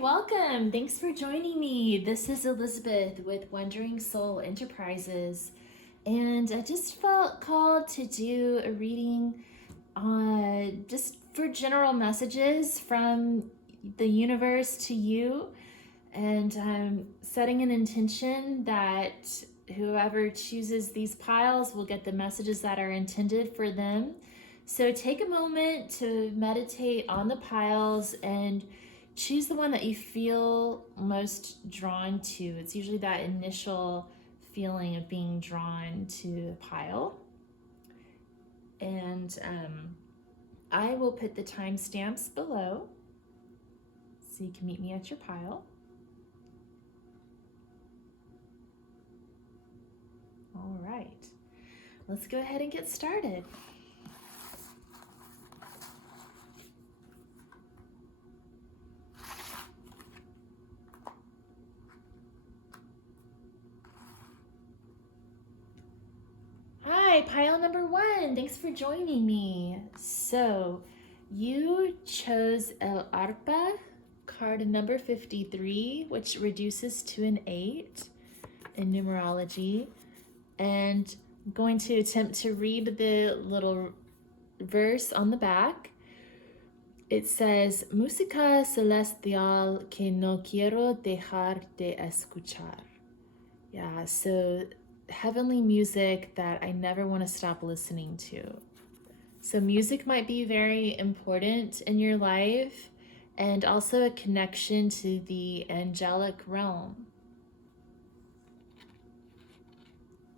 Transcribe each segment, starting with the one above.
Welcome. Thanks for joining me. This is Elizabeth with Wandering Soul Enterprises, and I just felt called to do a reading just for general messages from the universe to you, and I'm setting an intention that whoever chooses these piles will get the messages that are intended for them. So take a moment to meditate on the piles and choose the one that you feel most drawn to. It's usually that initial feeling of being drawn to a pile. And I will put the timestamps below so you can meet me at your pile. All right, let's go ahead and get started. Hi, pile number 1. Thanks for joining me. So you chose El Arpa, card number 53, which reduces to an 8 in numerology. And I'm going to attempt to read the little verse on the back. It says, Música celestial que no quiero dejar de escuchar. Yeah, so heavenly music that I never want to stop listening to. So music might be very important in your life, and also a connection to the angelic realm.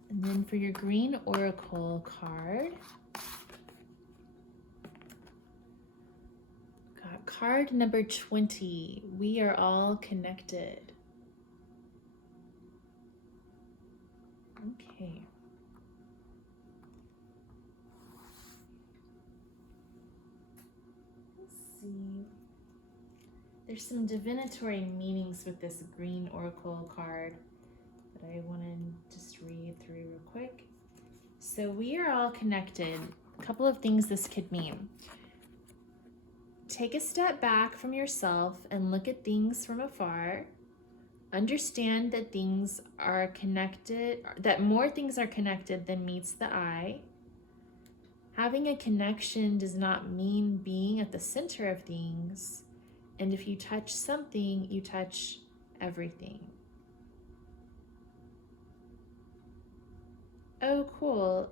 And then for your green oracle card, got card number 20. We are all connected. Okay. Let's see. There's some divinatory meanings with this green oracle card that I want to just read through real quick. So we are all connected. A couple of things this could mean. Take a step back from yourself and look at things from afar. Understand that things are connected, that more things are connected than meets the eye. Having a connection does not mean being at the center of things. And if you touch something, you touch everything. Oh, cool.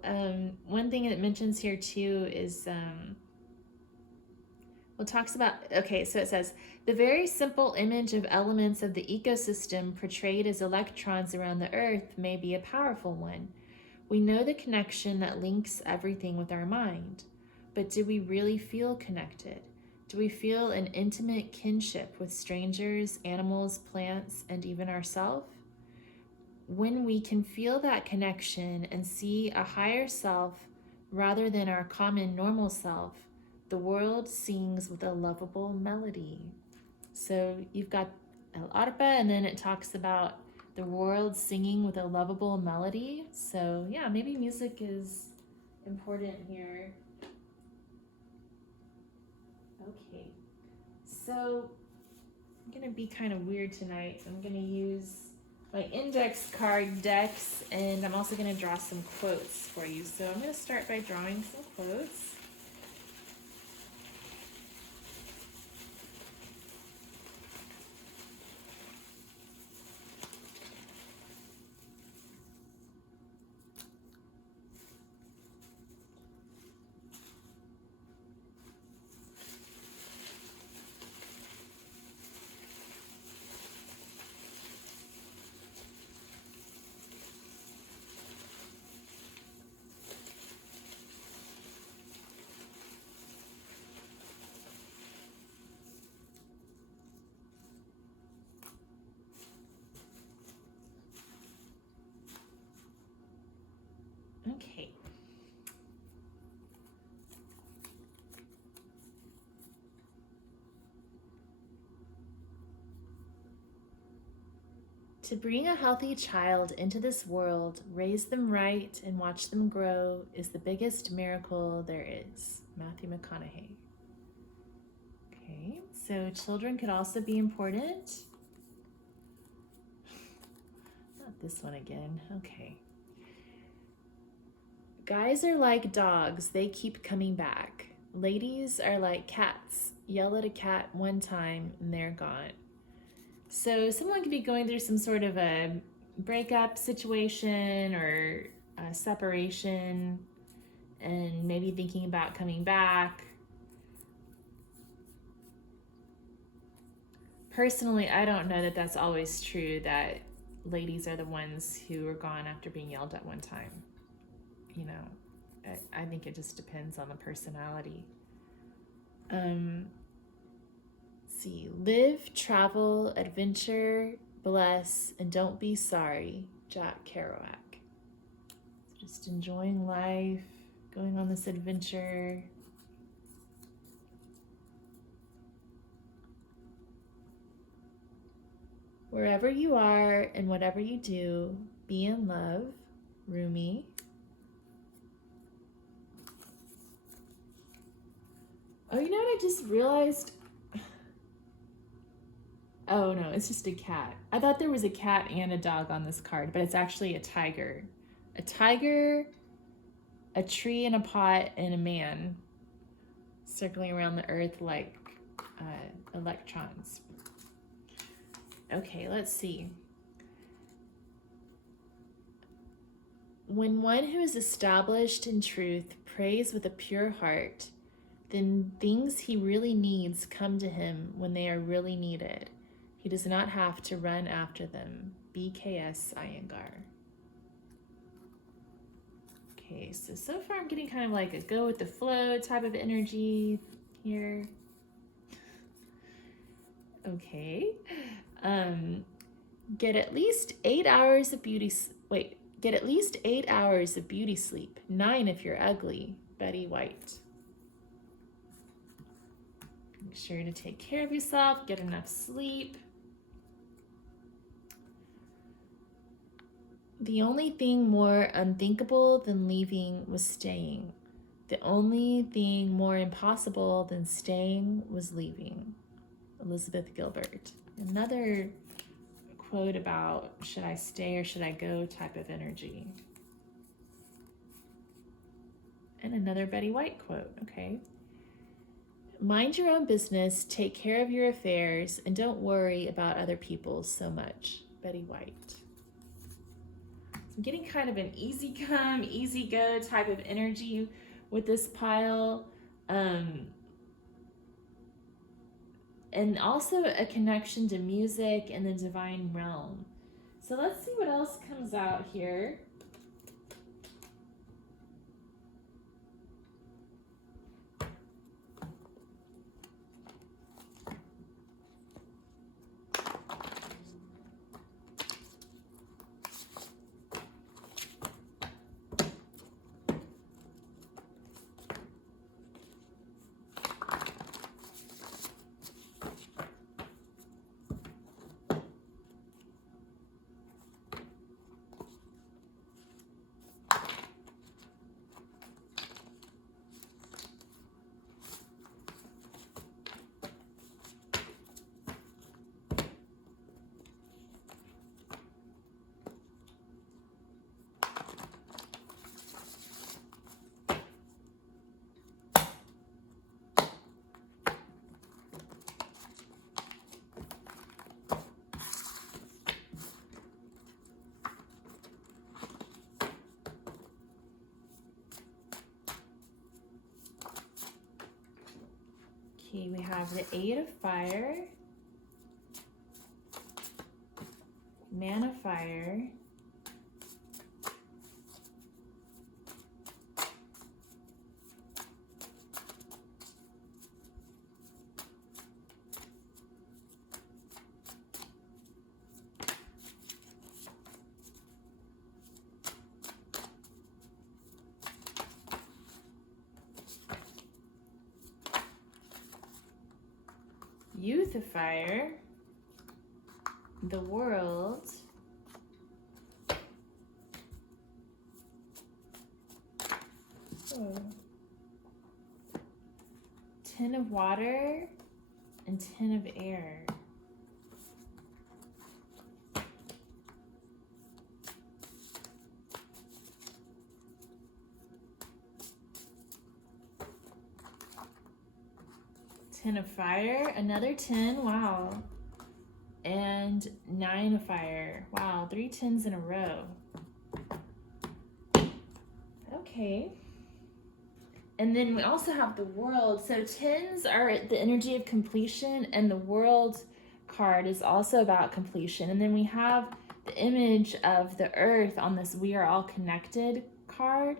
One thing it mentions here too is, well, it talks about, okay, so it says, the very simple image of elements of the ecosystem portrayed as electrons around the Earth may be a powerful one. We know the connection that links everything with our mind, but do we really feel connected? Do we feel an intimate kinship with strangers, animals, plants, and even ourselves? When we can feel that connection and see a higher self rather than our common normal self, the world sings with a lovable melody. So you've got El Arpa, and then it talks about the world singing with a lovable melody. So yeah, maybe music is important here. Okay, so I'm gonna be kind of weird tonight. I'm gonna use my index card decks, and I'm also gonna draw some quotes for you. So I'm gonna start by drawing some quotes. Okay. To bring a healthy child into this world, raise them right, and watch them grow is the biggest miracle there is. Matthew McConaughey. Okay, So children could also be important. Not this one again. Okay. Guys are like dogs. They keep coming back. Ladies are like cats. Yell at a cat one time and they're gone. So someone could be going through some sort of a breakup situation or a separation and maybe thinking about coming back. Personally, I don't know that that's always true, that ladies are the ones who are gone after being yelled at one time. You know, I think it just depends on the personality. See, live, travel, adventure, bless, and don't be sorry, Jack Kerouac. So just enjoying life, going on this adventure. Wherever you are and whatever you do, be in love, Rumi. Oh, you know what I just realized? Oh no, it's just a cat. I thought there was a cat and a dog on this card, but it's actually a tiger. A tiger, a tree in a pot, and a man circling around the earth like electrons. Okay, let's see. When one who is established in truth prays with a pure heart, then things he really needs come to him when they are really needed. He does not have to run after them. BKS Iyengar. Okay, so far I'm getting kind of like a go with the flow type of energy here. Okay. Get at least 8 hours of beauty sleep. 9 if you're ugly. Betty White. Make sure to take care of yourself, get enough sleep. The only thing more unthinkable than leaving was staying. The only thing more impossible than staying was leaving. Elizabeth Gilbert. Another quote about should I stay or should I go type of energy. And another Betty White quote, okay. Mind your own business, take care of your affairs, and don't worry about other people so much. Betty White. I'm getting kind of an easy come, easy go type of energy with this pile. And also a connection to music and the divine realm. So let's see what else comes out here. Okay, we have the 8 of Fire, Man of Fire, Youth of Fire, the World, Ten of Water, and Ten of Air. Ten of Fire, another 10, wow. And 9 of Fire, wow, 3 10s in a row. Okay. And then we also have the World. So 10s are the energy of completion, and the World card is also about completion. And then we have the image of the Earth on this We Are All Connected card.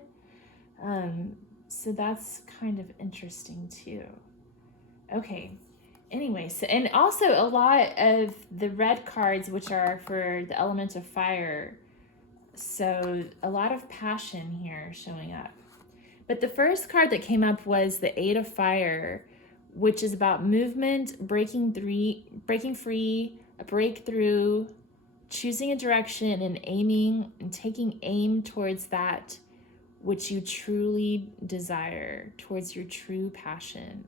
So that's kind of interesting too. Okay. Anyway, so, and also a lot of the red cards, which are for the element of fire. So a lot of passion here showing up. But the first card that came up was the Eight of Fire, which is about movement, breaking free, a breakthrough, choosing a direction and aiming and taking aim towards that which you truly desire, towards your true passion.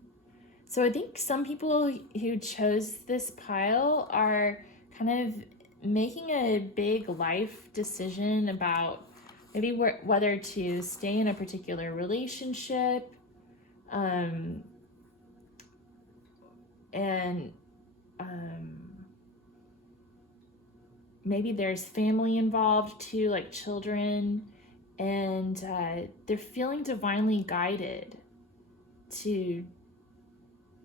So I think some people who chose this pile are kind of making a big life decision about maybe whether to stay in a particular relationship, maybe there's family involved too, like children, and they're feeling divinely guided to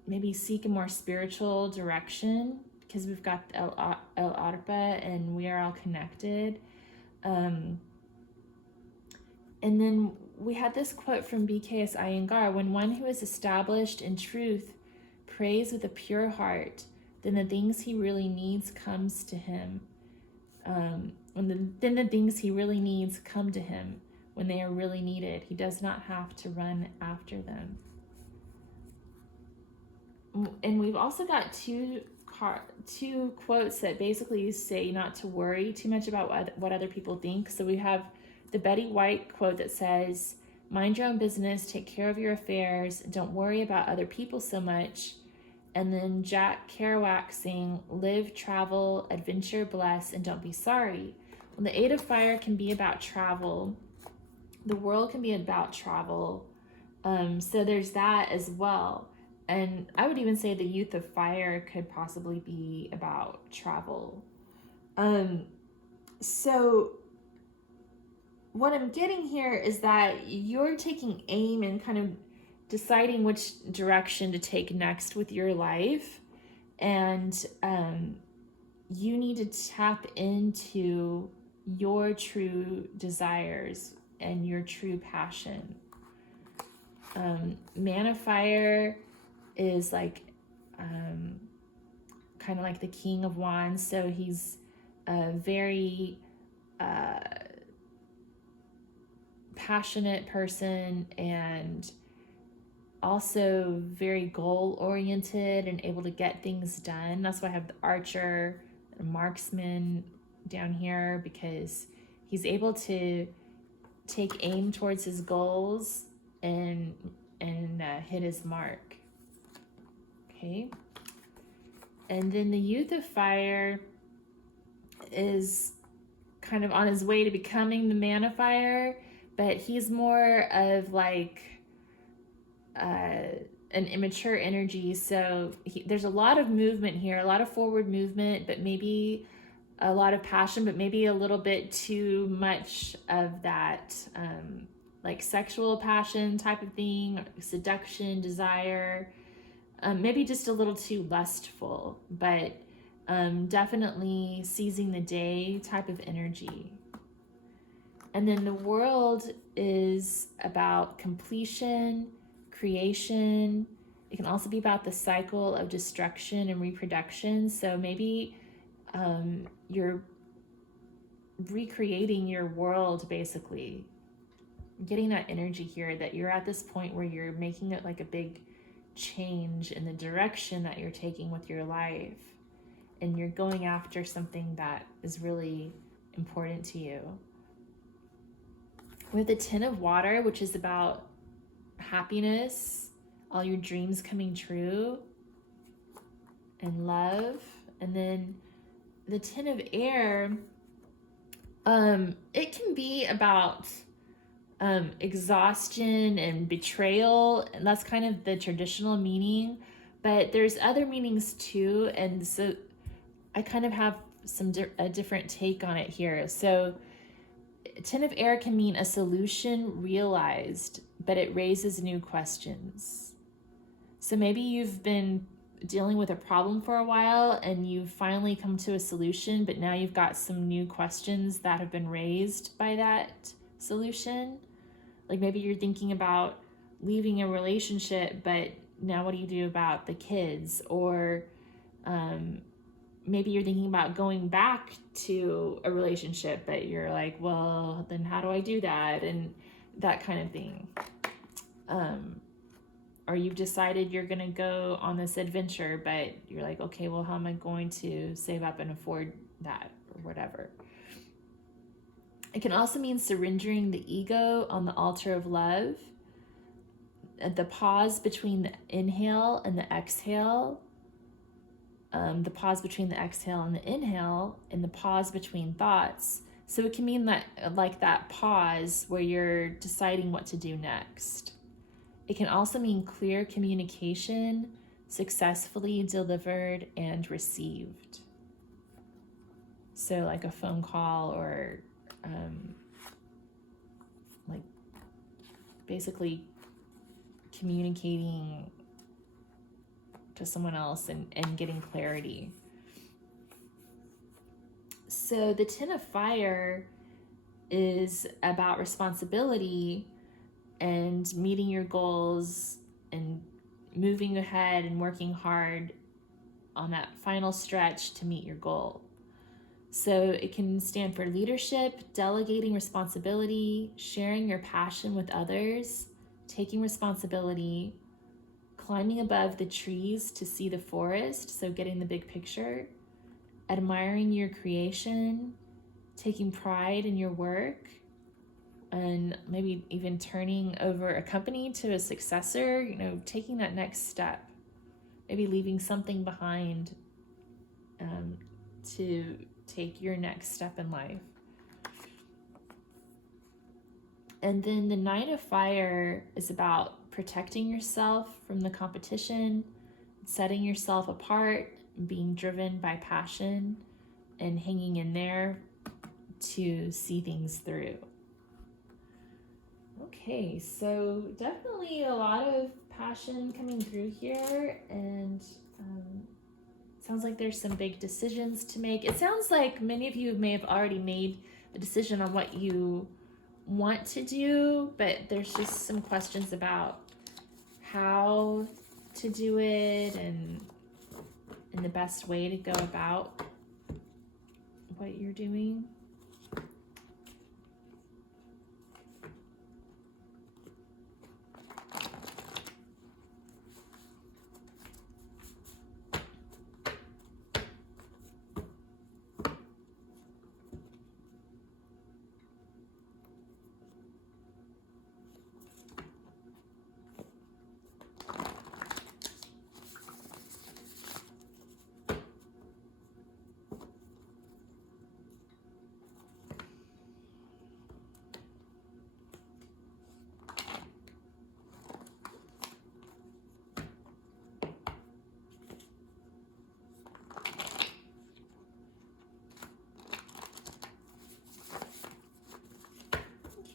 maybe seek a more spiritual direction, because we've got El Arpa and We Are All Connected. And then we had this quote from BKS Iyengar: when one who is established in truth prays with a pure heart, then the things he really needs comes to him. Then the things he really needs come to him when they are really needed. He does not have to run after them. And we've also got two quotes that basically say not to worry too much about what other people think. So we have the Betty White quote that says, mind your own business, take care of your affairs, don't worry about other people so much. And then Jack Kerouac saying, live, travel, adventure, bless, and don't be sorry. Well, the Eight of Fire can be about travel. The World can be about travel. So there's that as well. And I would even say the Youth of Fire could possibly be about travel. So what I'm getting here is that you're taking aim and kind of deciding which direction to take next with your life. And you need to tap into your true desires and your true passion. Man of Fire is like kind of like the King of Wands, so he's a very passionate person, and also very goal oriented and able to get things done. That's why I have the Archer and Marksman down here, because he's able to take aim towards his goals and hit his mark. Okay. And then the Youth of Fire is kind of on his way to becoming the Man of Fire, but he's more of like an immature energy. So there's a lot of movement here, a lot of forward movement, but maybe a lot of passion, but maybe a little bit too much of that like sexual passion type of thing, seduction, desire. Maybe just a little too lustful, but definitely seizing the day type of energy. And then the World is about completion, creation. It can also be about the cycle of destruction and reproduction. So maybe you're recreating your world, basically. Getting that energy here that you're at this point where you're making it like a big change in the direction that you're taking with your life, and you're going after something that is really important to you. With the Ten of Water, which is about happiness, all your dreams coming true. and love. And then the Ten of Air, it can be about exhaustion and betrayal, and that's kind of the traditional meaning, but there's other meanings too, and so I kind of have a different take on it here. So Ten of Air can mean a solution realized, but it raises new questions. So maybe you've been dealing with a problem for a while and you've finally come to a solution, but now you've got some new questions that have been raised by that solution. Like maybe you're thinking about leaving a relationship, but now what do you do about the kids? Or maybe you're thinking about going back to a relationship, but you're like, well, then how do I do that? And that kind of thing. Or you've decided you're going to go on this adventure, but you're like, okay, well, how am I going to save up and afford that or whatever? It can also mean surrendering the ego on the altar of love. The pause between the inhale and the exhale. The pause between the exhale and the inhale, and the pause between thoughts. So it can mean that, like that pause where you're deciding what to do next. It can also mean clear communication, successfully delivered and received. So like a phone call or like basically communicating to someone else and getting clarity. So the Ten of Fire is about responsibility and meeting your goals and moving ahead and working hard on that final stretch to meet your goal. So it can stand for leadership, delegating responsibility, sharing your passion with others, taking responsibility, climbing above the trees to see the forest, so getting the big picture, admiring your creation, taking pride in your work, and maybe even turning over a company to a successor, you know, taking that next step, maybe leaving something behind to take your next step in life. And then the Nine of Fire is about protecting yourself from the competition, setting yourself apart, being driven by passion, and hanging in there to see things through. Okay, so definitely a lot of passion coming through here, and sounds like there's some big decisions to make. It sounds like many of you may have already made a decision on what you want to do, but there's just some questions about how to do it and the best way to go about what you're doing.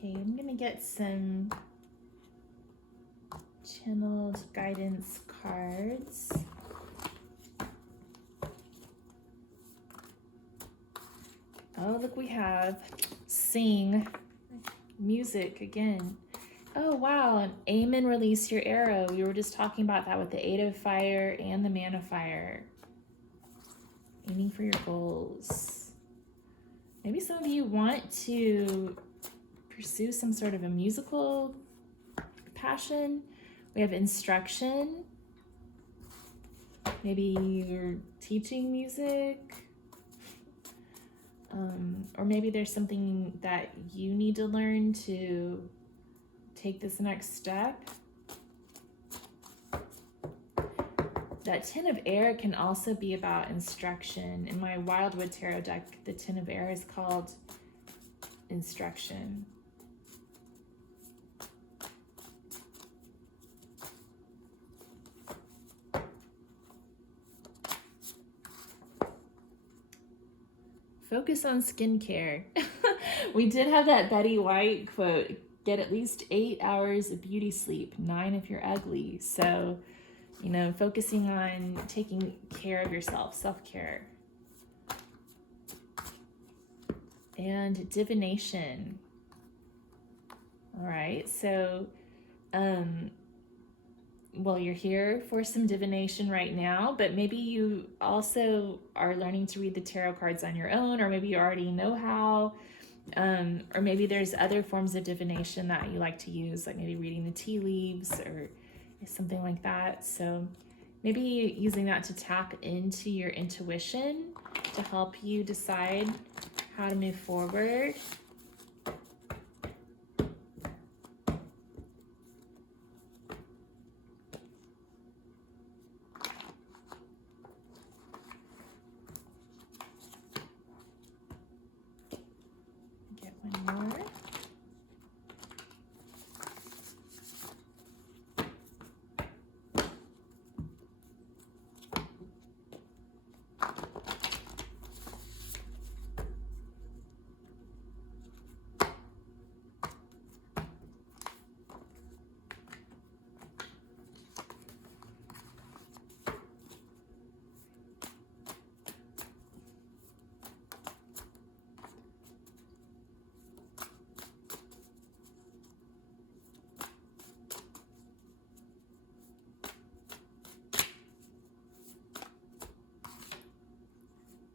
Okay, I'm gonna get some channeled guidance cards. Oh, look, we have sing music again. Oh, wow, and aim and release your arrow. We were just talking about that with the Eight of Fire and the Man of Fire. Aiming for your goals. Maybe some of you want to pursue some sort of a musical passion. We have instruction. Maybe you're teaching music. Or maybe there's something that you need to learn to take this next step. that Ten of Air can also be about instruction. In my Wildwood Tarot deck, the Ten of Air is called instruction. Focus on skincare. We did have that Betty White quote, get at least 8 hours of beauty sleep, 9 if you're ugly. So, you know, focusing on taking care of yourself, self-care. And divination. All right, so, well, you're here for some divination right now, but maybe you also are learning to read the tarot cards on your own, or maybe you already know how, or maybe there's other forms of divination that you like to use, like maybe reading the tea leaves or something like that. So maybe using that to tap into your intuition to help you decide how to move forward. Get one more.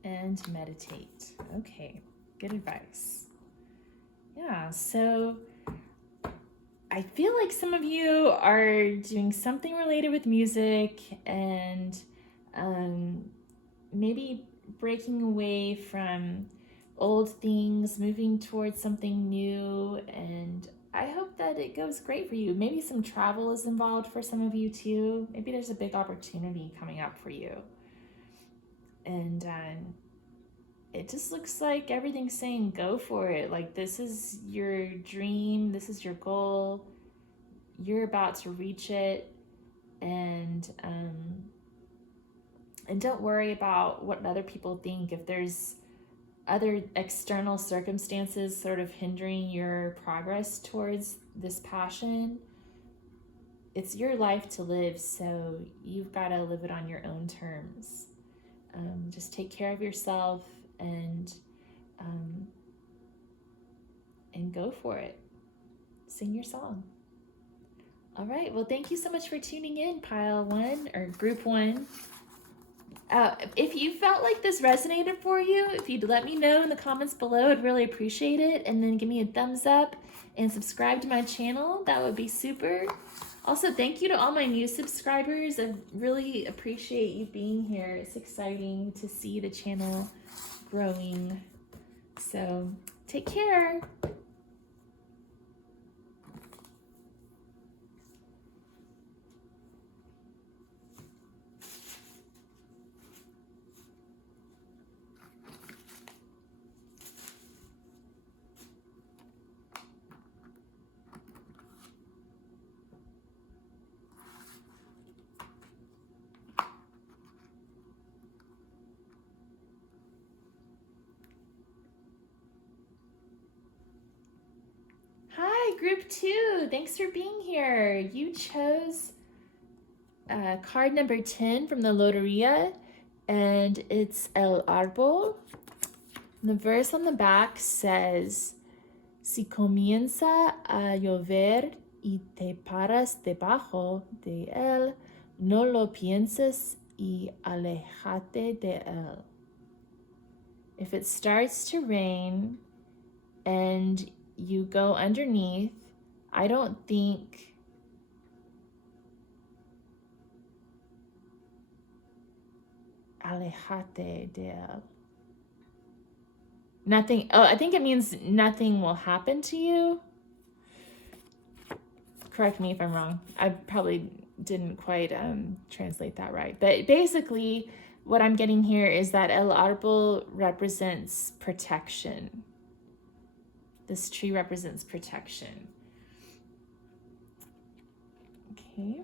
And meditate. Okay, good advice. Yeah, so I feel like some of you are doing something related with music and maybe breaking away from old things, moving towards something new, and I hope that it goes great for you. Maybe some travel is involved for some of you too. Maybe there's a big opportunity coming up for you. And it just looks like everything's saying go for it. Like this is your dream, this is your goal. You're about to reach it, and don't worry about what other people think. If there's other external circumstances sort of hindering your progress towards this passion, it's your life to live, so you've got to live it on your own terms. Just take care of yourself and go for it. Sing your song. All right, well, thank you so much for tuning in, Pile 1 or Group 1. If you felt like this resonated for you, if you'd let me know in the comments below, I'd really appreciate it. And then give me a thumbs up and subscribe to my channel. That would be super. Also, thank you to all my new subscribers. I really appreciate you being here. It's exciting to see the channel growing. So take care. Hi, Group 2. Thanks for being here. You chose card number 10 from the Loteria, and it's El Árbol. And the verse on the back says, Si comienza a llover y te paras debajo de él, no lo pienses y aléjate de él. If it starts to rain and you go underneath, I don't think alejate de él. Nothing, oh, I think it means nothing will happen to you. Correct me if I'm wrong. I probably didn't quite translate that right. But basically, what I'm getting here is that El Árbol represents protection. This tree represents protection. Okay.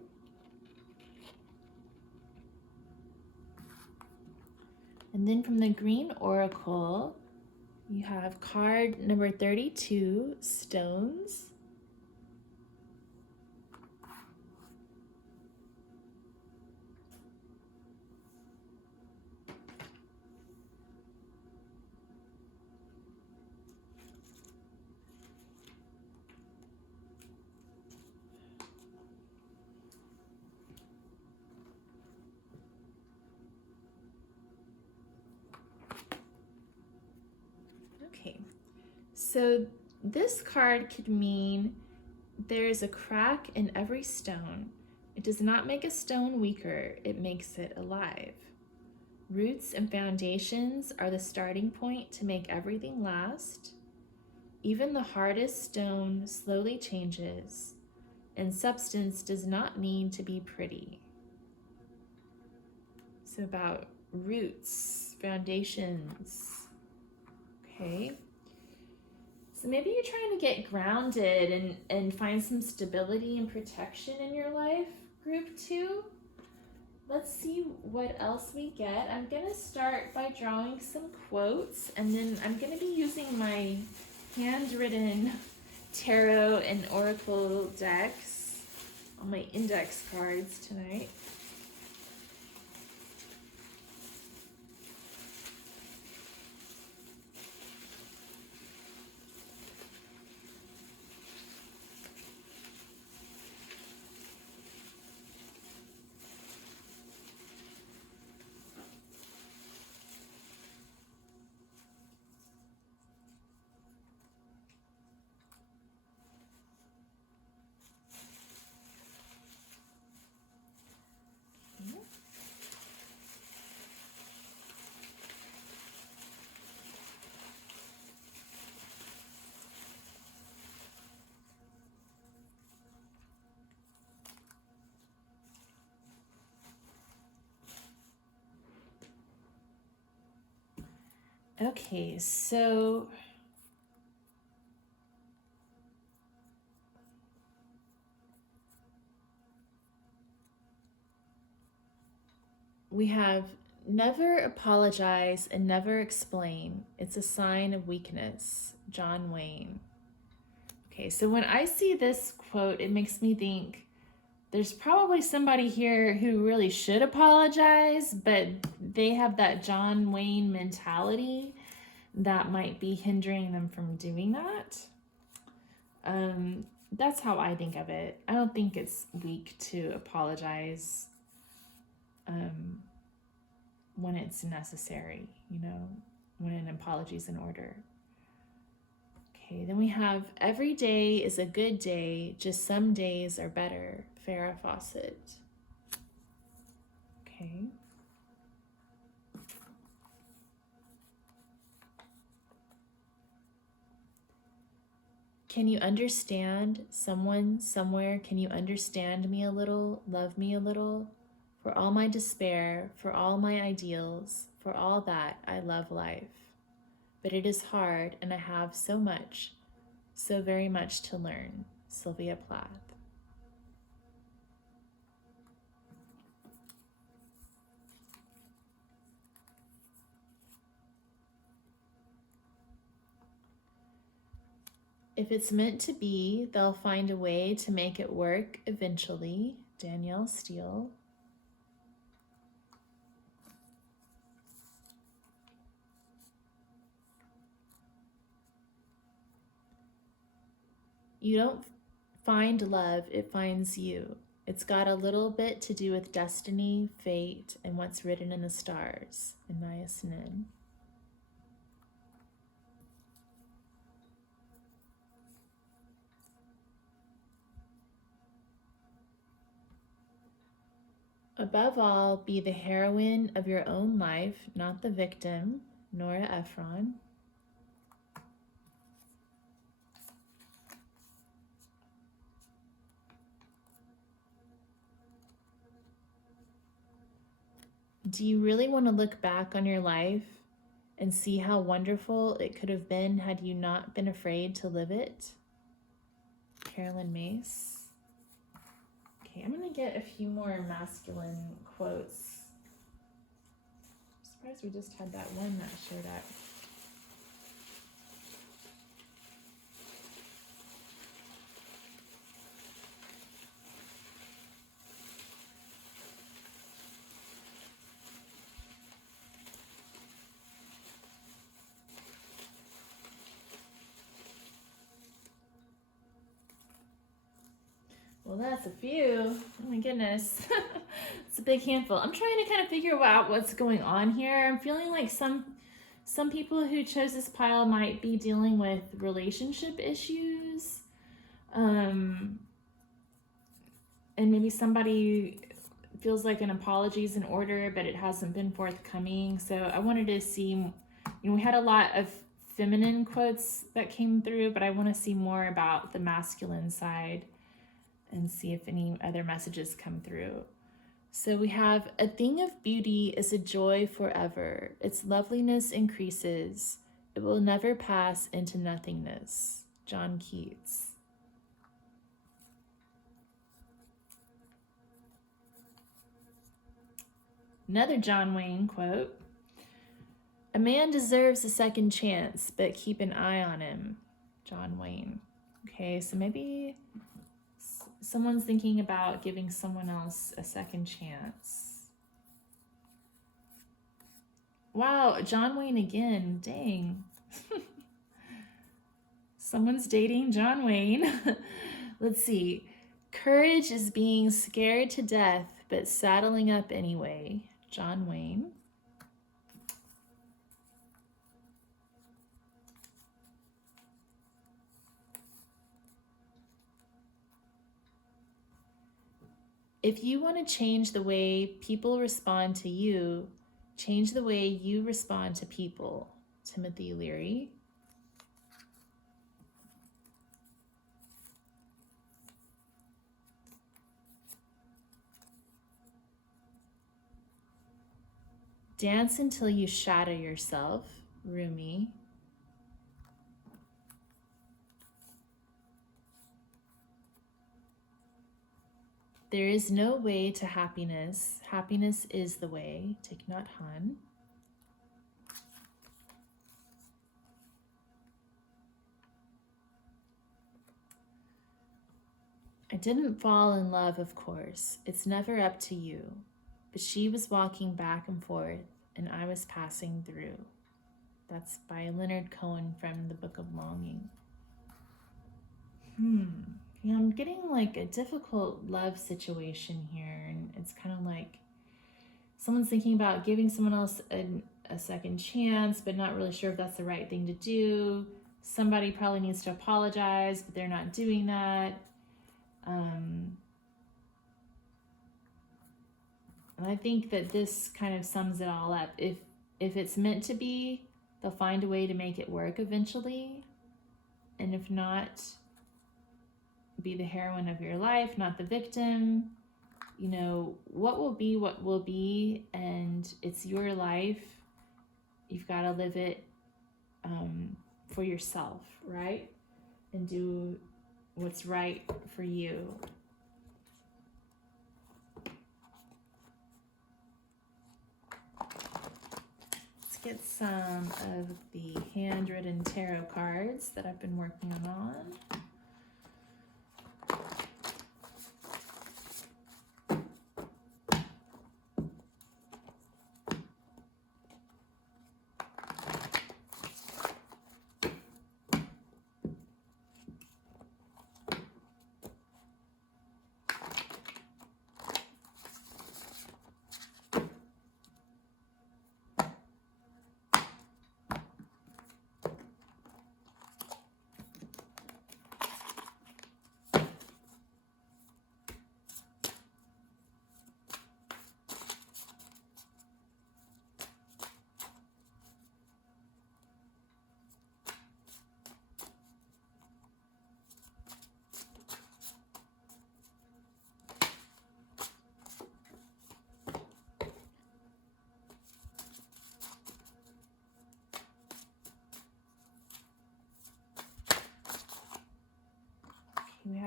And then from the Green Oracle, you have card number 32, Stones. Okay, so this card could mean there is a crack in every stone. It does not make a stone weaker, it makes it alive. Roots and foundations are the starting point to make everything last. Even the hardest stone slowly changes, and substance does not need to be pretty. So about roots, foundations. Okay. So maybe you're trying to get grounded and find some stability and protection in your life, group 2. Let's see what else we get. I'm going to start by drawing some quotes, and then I'm going to be using my handwritten tarot and oracle decks on my index cards tonight. Okay, so we have never apologize and never explain. It's a sign of weakness. John Wayne. Okay, so when I see this quote, it makes me think there's probably somebody here who really should apologize, but they have that John Wayne mentality that might be hindering them from doing that. That's how I think of it. I don't think it's weak to apologize when it's necessary, when an apology is in order. Okay, then we have every day is a good day, just some days are better. Farrah Fawcett. Okay. Can you understand someone somewhere? Can you understand me a little, love me a little? For all my despair, for all my ideals, for all that, I love life. But it is hard, and I have so much, so very much to learn. Sylvia Plath. If it's meant to be, they'll find a way to make it work eventually. Danielle Steele. You don't find love, it finds you. It's got a little bit to do with destiny, fate, and what's written in the stars. Anais Nin. Above all, be the heroine of your own life, not the victim. Nora Ephron. Do you really want to look back on your life and see how wonderful it could have been had you not been afraid to live it? Carolyn Mace. Okay, I'm going to get a few more masculine quotes. I'm surprised we just had that one that showed up. Well, that's a few. Oh my goodness. It's a big handful. I'm trying to kind of figure out what's going on here. I'm feeling like some people who chose this pile might be dealing with relationship issues. And maybe somebody feels like an apology is in order, but it hasn't been forthcoming. So I wanted to see, we had a lot of feminine quotes that came through, but I want to see more about the masculine side and see if any other messages come through. So we have, a thing of beauty is a joy forever. Its loveliness increases. It will never pass into nothingness. John Keats. Another John Wayne quote. A man deserves a second chance, but keep an eye on him. John Wayne. Okay, so maybe someone's thinking about giving someone else a second chance. Wow, John Wayne again. Dang. Someone's dating John Wayne. Let's see. Courage is being scared to death, but saddling up anyway. John Wayne. If you want to change the way people respond to you, change the way you respond to people. Timothy Leary. Dance until you shatter yourself. Rumi. There is no way to happiness. Happiness is the way. Thich Nhat Hanh. I didn't fall in love, of course. It's never up to you. But she was walking back and forth, and I was passing through. That's by Leonard Cohen from the Book of Longing. Yeah, I'm getting like a difficult love situation here, and it's kind of like someone's thinking about giving someone else a second chance, but not really sure if that's the right thing to do. Somebody probably needs to apologize, but they're not doing that. And I think that this kind of sums it all up. If it's meant to be, they'll find a way to make it work eventually. And if not, be the heroine of your life, not the victim. You know, what will be, and it's your life. You've got to live it for yourself, right? And do what's right for you. Let's get some of the handwritten tarot cards that I've been working on.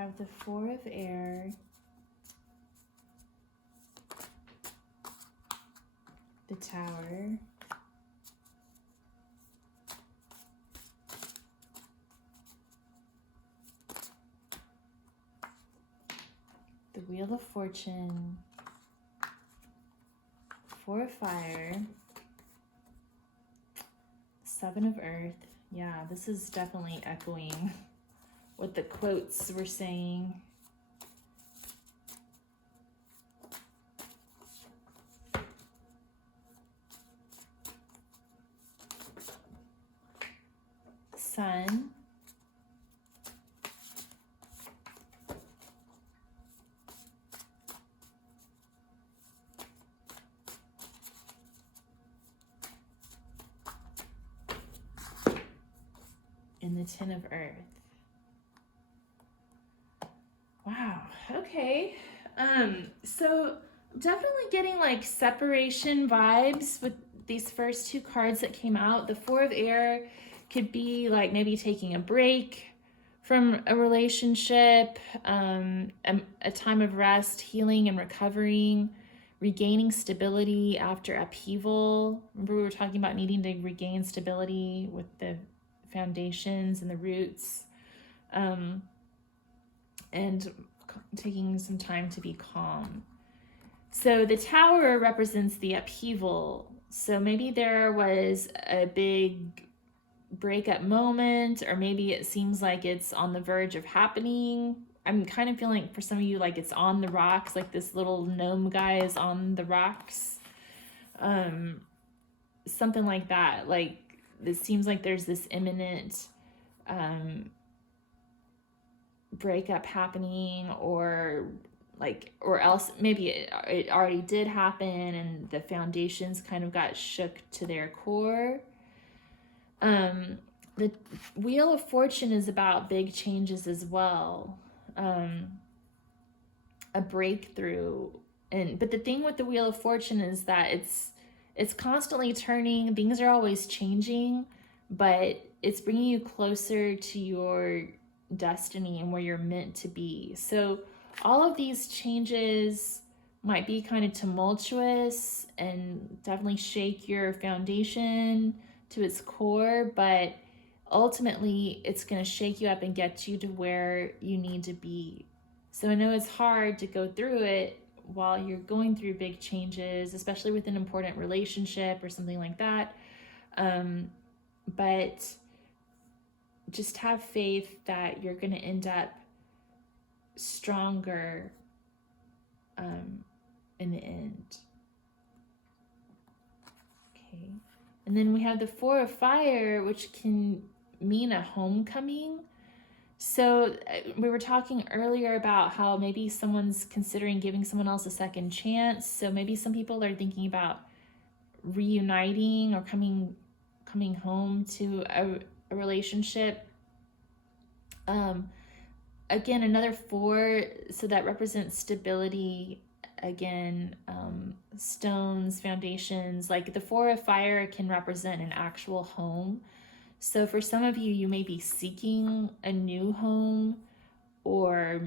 have the Four of Air, the Tower, the Wheel of Fortune, Four of Fire, Seven of Earth. Yeah, this is definitely echoing what the quotes were saying. Sun, and the Ten of Earth. Wow, okay. So definitely getting like separation vibes with these first two cards that came out. The Four of Air could be like maybe taking a break from a relationship, a time of rest, healing and recovering, regaining stability after upheaval. Remember we were talking about needing to regain stability with the foundations and the roots, and taking some time to be calm. So the Tower represents the upheaval. So maybe there was a big breakup moment, or maybe it seems like it's on the verge of happening. I'm kind of feeling for some of you like it's on the rocks, like this little gnome guy is on the rocks. Something like that. Like it seems like there's this imminent breakup happening, or else maybe it already did happen and the foundations kind of got shook to their core. The Wheel of Fortune is about big changes as well, a breakthrough. But the thing with the Wheel of Fortune is that it's constantly turning. Things are always changing, but it's bringing you closer to your destiny and where you're meant to be. So all of these changes might be kind of tumultuous and definitely shake your foundation to its core, but ultimately it's going to shake you up and get you to where you need to be. So I know it's hard to go through it while you're going through big changes, especially with an important relationship or something like that. But just have faith that you're going to end up stronger in the end. Okay. And then we have the Four of Fire, which can mean a homecoming. So we were talking earlier about how maybe someone's considering giving someone else a second chance. So maybe some people are thinking about reuniting or coming home to a relationship. Again, another four, so that represents stability. Again, stones, foundations. Like the Four of Fire can represent an actual home. So for some of you, you may be seeking a new home, or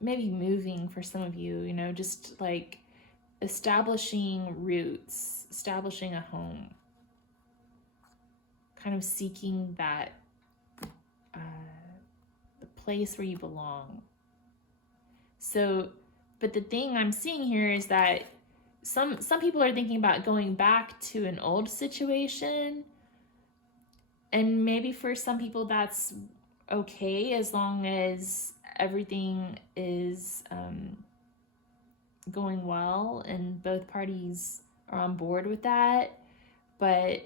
maybe moving for some of you, you know, just like establishing roots, establishing a home, kind of seeking that the place where you belong. So, but the thing I'm seeing here is that some people are thinking about going back to an old situation, and maybe for some people that's okay as long as everything is going well and both parties are on board with that. But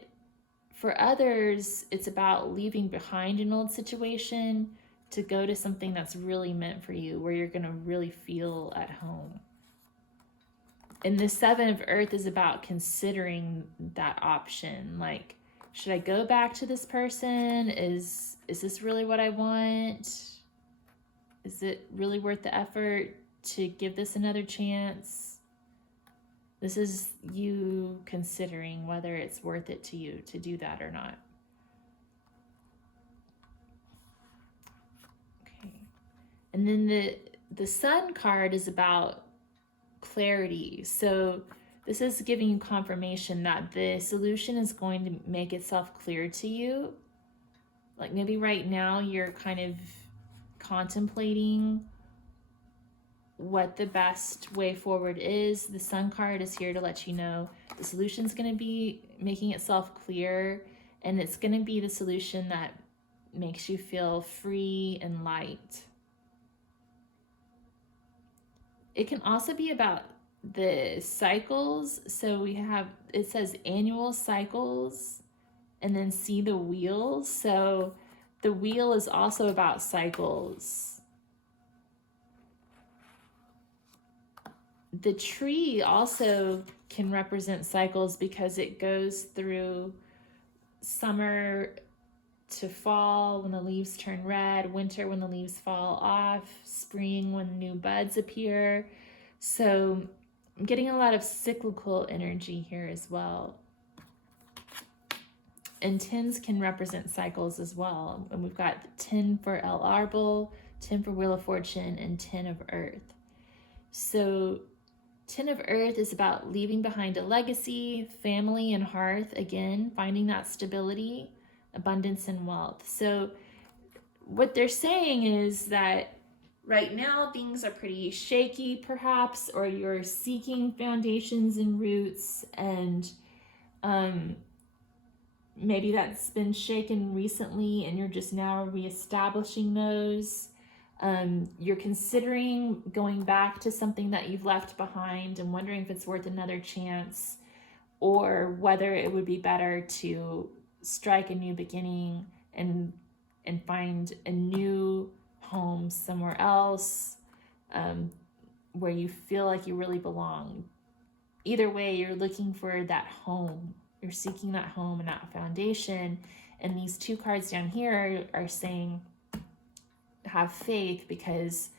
for others, it's about leaving behind an old situation to go to something that's really meant for you, where you're going to really feel at home. And the Seven of Earth is about considering that option. Like, should I go back to this person? Is this really what I want? Is it really worth the effort to give this another chance? This is you considering whether it's worth it to you to do that or not. And then the Sun card is about clarity. So this is giving you confirmation that the solution is going to make itself clear to you. Like maybe right now you're kind of contemplating what the best way forward is. The Sun card is here to let you know the solution is going to be making itself clear, and it's going to be the solution that makes you feel free and light. It can also be about the cycles. So we have, it says annual cycles, and then see the wheel. So the wheel is also about cycles. The tree also can represent cycles because it goes through summer to fall when the leaves turn red, winter when the leaves fall off, spring when new buds appear. So I'm getting a lot of cyclical energy here as well. And 10s can represent cycles as well. And we've got 10 for El Arbol, 10 for Wheel of Fortune, and 10 of Earth. So 10 of Earth is about leaving behind a legacy, family and hearth, again, finding that stability, abundance and wealth. So what they're saying is that right now things are pretty shaky perhaps, or you're seeking foundations and roots, and maybe that's been shaken recently and you're just now reestablishing those. You're considering going back to something that you've left behind and wondering if it's worth another chance, or whether it would be better to strike a new beginning and find a new home somewhere else, where you feel like you really belong. Either way, you're looking for that home. You're seeking that home and that foundation. And these two cards down here are saying, have faith, because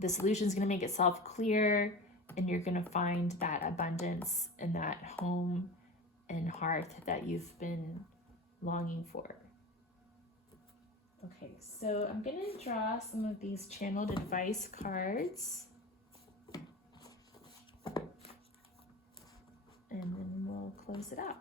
the solution is going to make itself clear and you're going to find that abundance and that home and hearth that you've been longing for. Okay, so I'm going to draw some of these channeled advice cards, and then we'll close it out.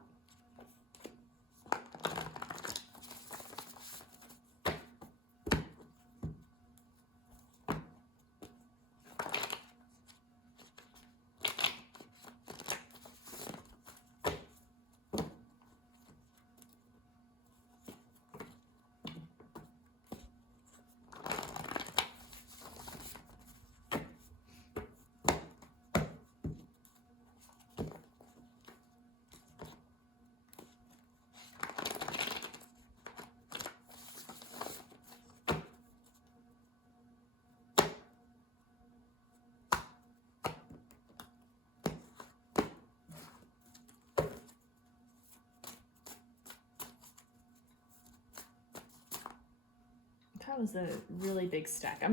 That was a really big stack. That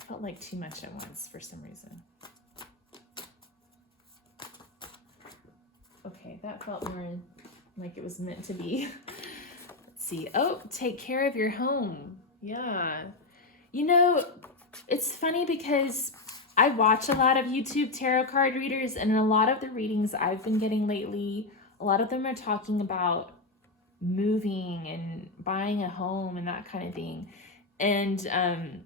felt like too much at once for some reason. Okay, that felt more like it was meant to be. Let's see. Oh, take care of your home. Yeah. You know, it's funny because I watch a lot of YouTube tarot card readers, and in a lot of the readings I've been getting lately, a lot of them are talking about moving and buying a home and that kind of thing. And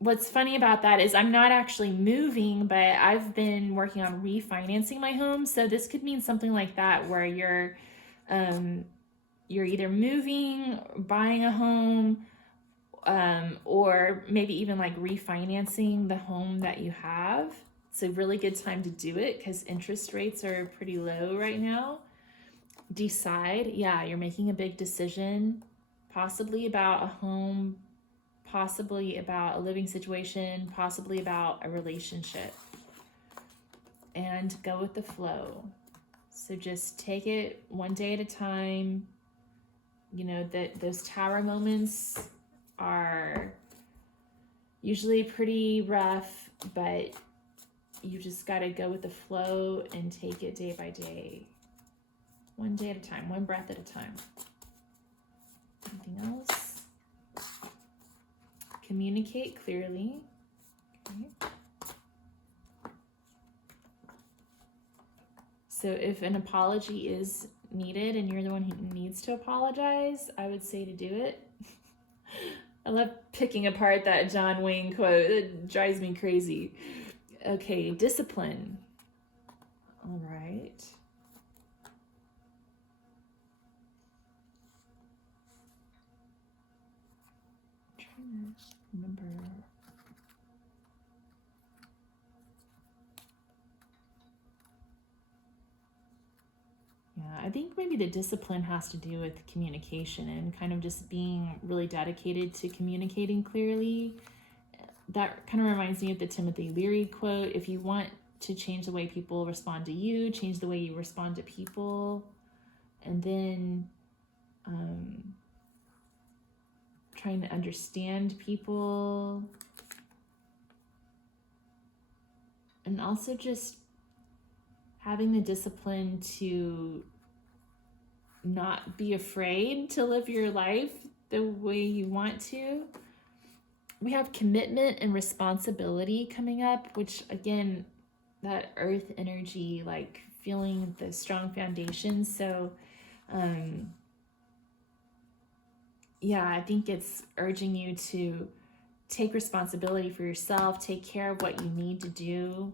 what's funny about that is I'm not actually moving, but I've been working on refinancing my home. So this could mean something like that, where you're either moving, buying a home, or maybe even like refinancing the home that you have. It's a really good time to do it because interest rates are pretty low right now. Decide, yeah, you're making a big decision, possibly about a home, possibly about a living situation, possibly about a relationship, and go with the flow. So just take it one day at a time. You know, that those tower moments are usually pretty rough, but you just got to go with the flow and take it day by day. One day at a time, one breath at a time. Anything else? Communicate clearly. Okay. So if an apology is needed and you're the one who needs to apologize, I would say to do it. I love picking apart that John Wayne quote. It drives me crazy. Okay, discipline. All right. I'm trying to remember. Yeah, I think maybe the discipline has to do with communication and kind of just being really dedicated to communicating clearly. That kind of reminds me of the Timothy Leary quote. If you want to change the way people respond to you, change the way you respond to people. And then trying to understand people. And also just having the discipline to not be afraid to live your life the way you want to. We have commitment and responsibility coming up, which again, that earth energy, like feeling the strong foundation. So yeah, I think it's urging you to take responsibility for yourself, take care of what you need to do.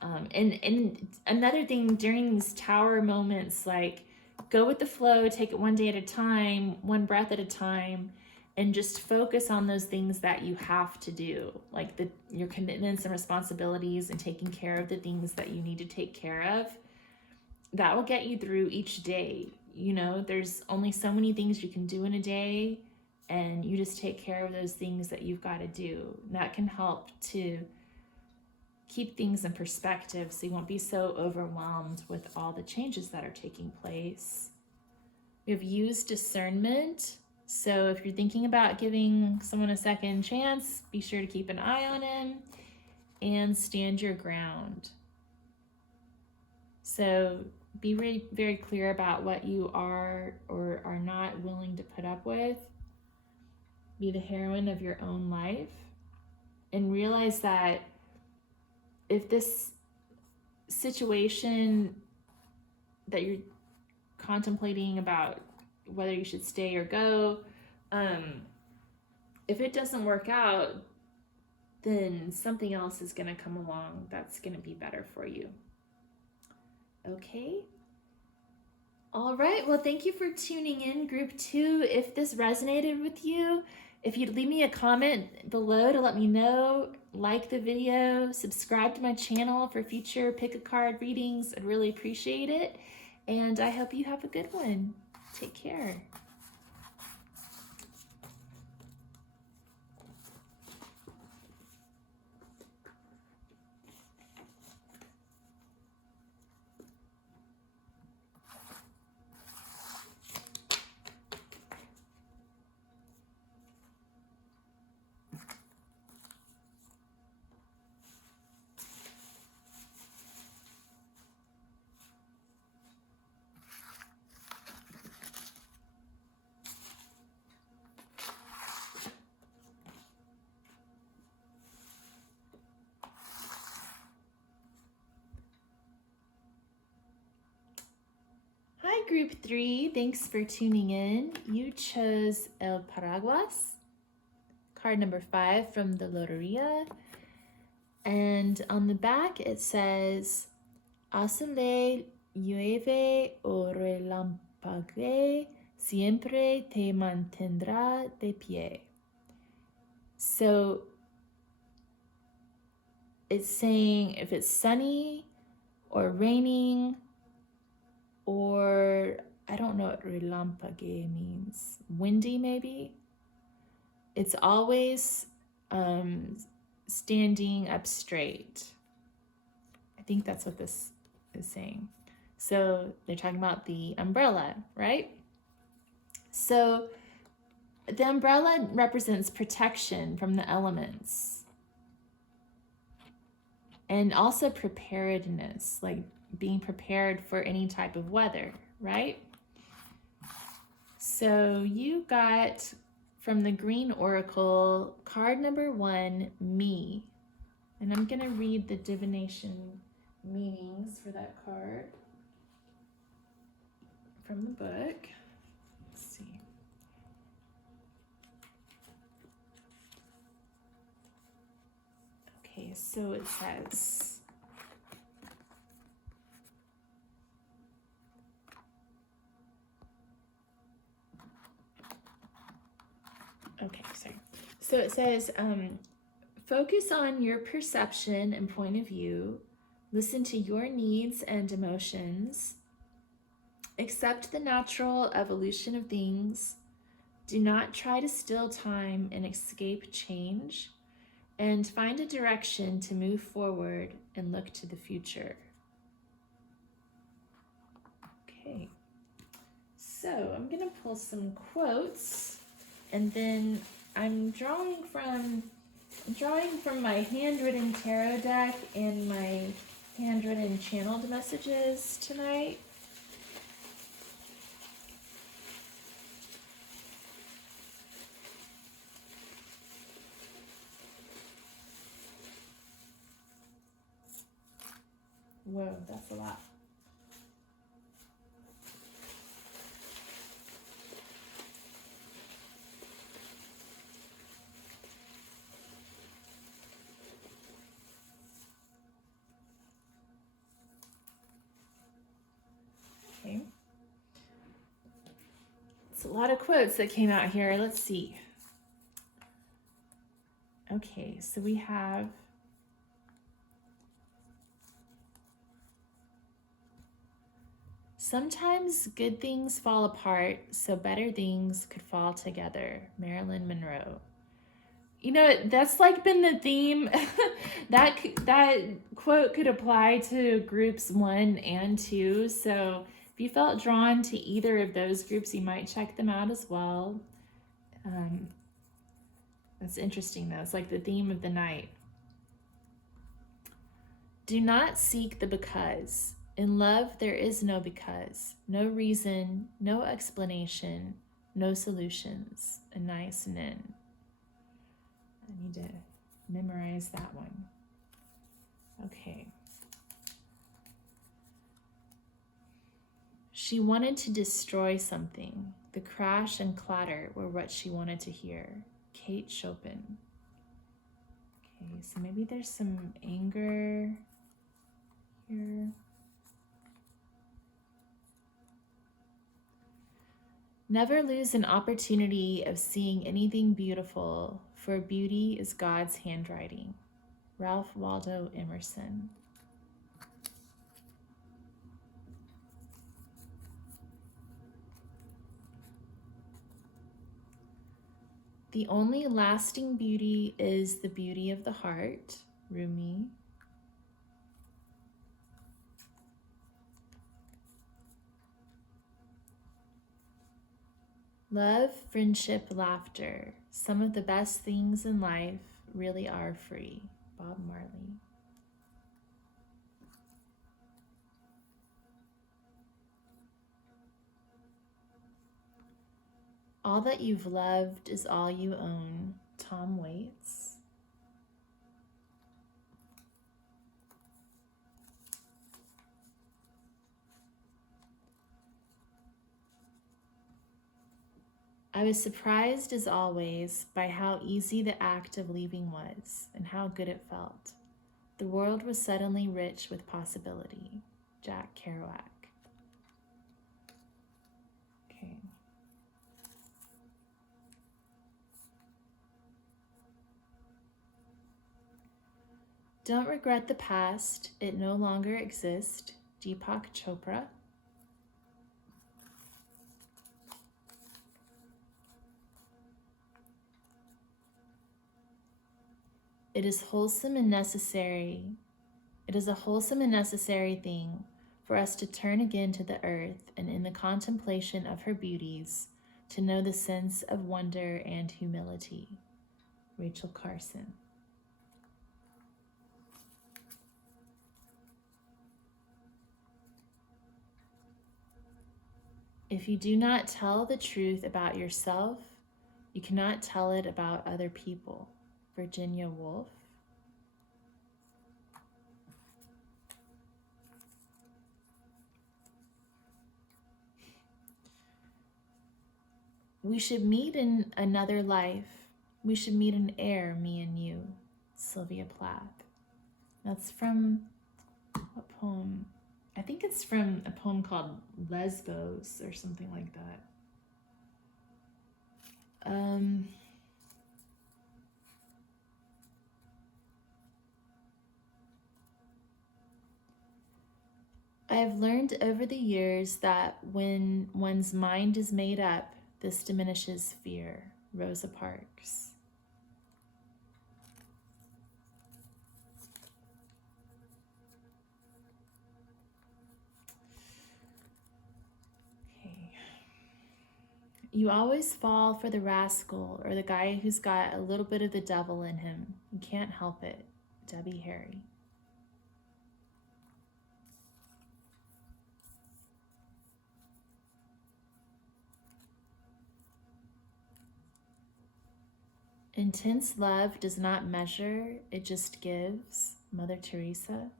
And another thing during these tower moments, like go with the flow, take it one day at a time, one breath at a time, and just focus on those things that you have to do, like your commitments and responsibilities, and taking care of the things that you need to take care of. That will get you through each day. You know, there's only so many things you can do in a day, and you just take care of those things that you've got to do. That can help to keep things in perspective so you won't be so overwhelmed with all the changes that are taking place. We have used discernment. So if you're thinking about giving someone a second chance, be sure to keep an eye on him and stand your ground. So be very, very clear about what you are or are not willing to put up with. Be the heroine of your own life, and realize that if this situation that you're contemplating about whether you should stay or go, if it doesn't work out, then something else is going to come along that's going to be better for you. Okay. All right. Well, thank you for tuning in, Group 2. If this resonated with you, if you'd leave me a comment below to let me know, like the video, subscribe to my channel for future pick a card readings, I'd really appreciate it. And I hope you have a good one. Take care. Hi, Group 3. Thanks for tuning in. You chose El Paraguas, card number 5 from the Loteria. And on the back it says, Hazle, llueve o relampague, siempre te mantendrá de pie. So it's saying if it's sunny or raining, or I don't know what relampague means, windy maybe. It's always standing up straight. I think that's what this is saying. So they're talking about the umbrella, right? So the umbrella represents protection from the elements and also preparedness, like being prepared for any type of weather, right? So you got from the Green Oracle, card number 1, Me. And I'm going to read the divination meanings for that card from the book. Let's see. Okay, so it says, So it says, focus on your perception and point of view. Listen to your needs and emotions. Accept the natural evolution of things. Do not try to steal time and escape change. And find a direction to move forward and look to the future. Okay. So I'm going to pull some quotes, and then I'm drawing from my Handwritten Tarot Deck and my handwritten channeled messages tonight. Whoa, that's a lot. Okay. It's a lot of quotes that came out here. Let's see. Okay, so we have sometimes good things fall apart so better things could fall together. Marilyn Monroe. You know, that's like been the theme. that quote could apply to groups 1 and 2. So if you felt drawn to either of those groups, you might check them out as well. That's interesting though. It's like the theme of the night. Do not seek the because. In love, there is no because, no reason, no explanation, no solutions. A nice nin. I need to memorize that one. Okay. She wanted to destroy something. The crash and clatter were what she wanted to hear. Kate Chopin. Okay, so maybe there's some anger here. Never lose an opportunity of seeing anything beautiful, for beauty is God's handwriting. Ralph Waldo Emerson. The only lasting beauty is the beauty of the heart. Rumi. Love, friendship, laughter. Some of the best things in life really are free. Bob Marley. All that you've loved is all you own. Tom Waits. I was surprised as always by how easy the act of leaving was and how good it felt. The world was suddenly rich with possibility. Jack Kerouac. Okay. Don't regret the past. It no longer exists. Deepak Chopra. It is wholesome and necessary. It is a wholesome and necessary thing for us to turn again to the earth and in the contemplation of her beauties to know the sense of wonder and humility. Rachel Carson. If you do not tell the truth about yourself, You cannot tell it about other people. Virginia Woolf. We should meet in another life. We should meet in air, me and you. Sylvia Plath. That's from what poem? I think it's from a poem called Lesbos or something like that. I have learned over the years that when one's mind is made up, this diminishes fear. Rosa Parks. Okay. You always fall for the rascal or the guy who's got a little bit of the devil in him. You can't help it. Debbie Harry. Intense love does not measure, it just gives. Mother Teresa.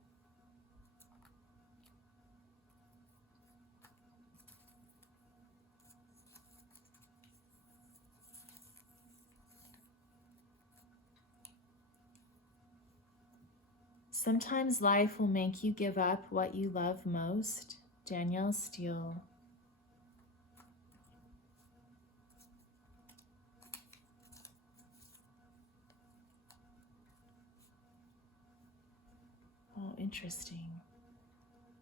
Sometimes life will make you give up what you love most. Danielle Steele. Oh, interesting.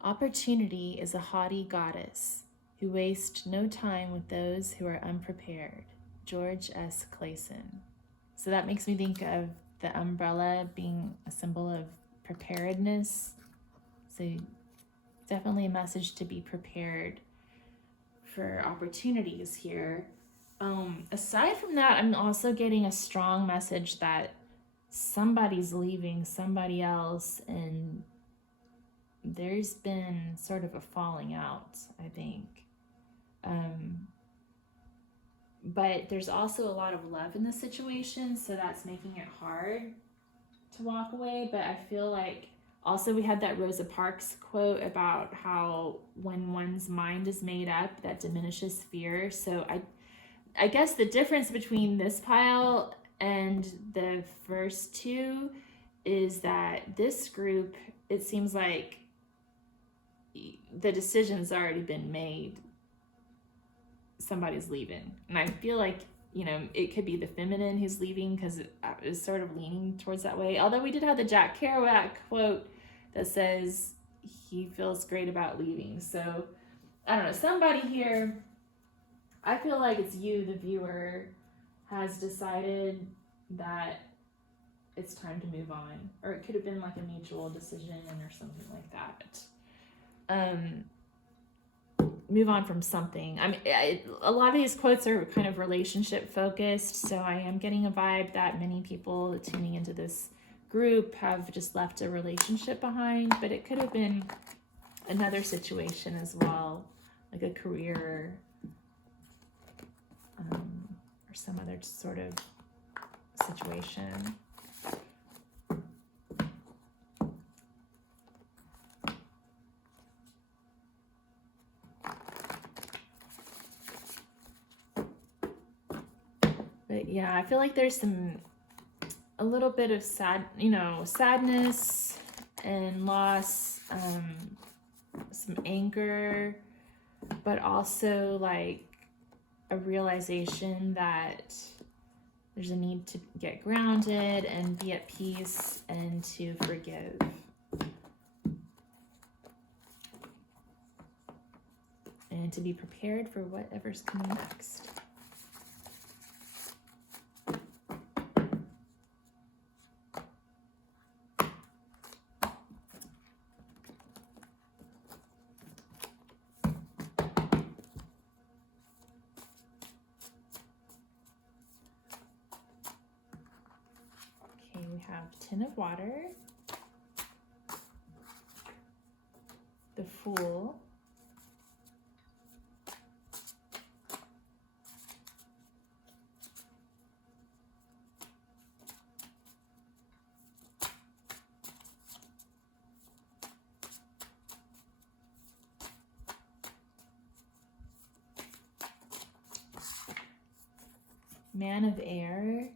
Opportunity is a haughty goddess who wastes no time with those who are unprepared. George S. Clayson. So that makes me think of the umbrella being a symbol of preparedness. So definitely a message to be prepared for opportunities here. Aside from that, I'm also getting a strong message that somebody's leaving somebody else, and there's been sort of a falling out, I think. But there's also a lot of love in the situation, so that's making it hard to walk away. But I feel like also we had that Rosa Parks quote about how when one's mind is made up, that diminishes fear. So I guess the difference between this pile and the first two is that this group, it seems like the decision's already been made. Somebody's leaving. And I feel like, you know, it could be the feminine who's leaving because it was sort of leaning towards that way. Although we did have the Jack Kerouac quote that says he feels great about leaving. So, I don't know, somebody here, I feel like it's you, the viewer, has decided that it's time to move on. Or it could have been like a mutual decision or something like that. Move on from something. I mean, a lot of these quotes are kind of relationship focused, so I am getting a vibe that many people tuning into this group have just left a relationship behind, but it could have been another situation as well, like a career or some other sort of situation. But yeah, I feel like there's a little bit of sadness and loss, some anger, but also like a realization that there's a need to get grounded and be at peace and to forgive. And to be prepared for whatever's coming next. We have Tin of Water, the Fool, Man of Air,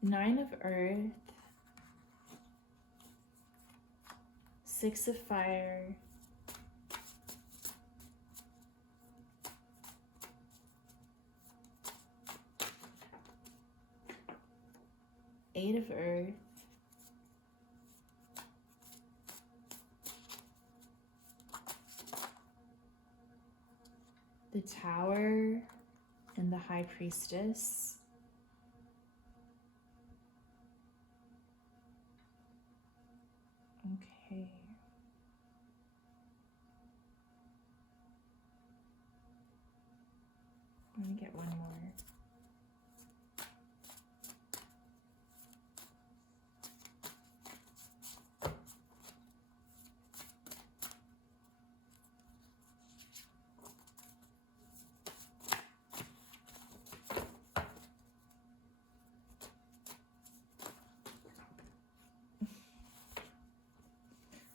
Nine of Earth, Six of Fire, Eight of Earth, the Tower, and the High Priestess. Okay. Let me get one more.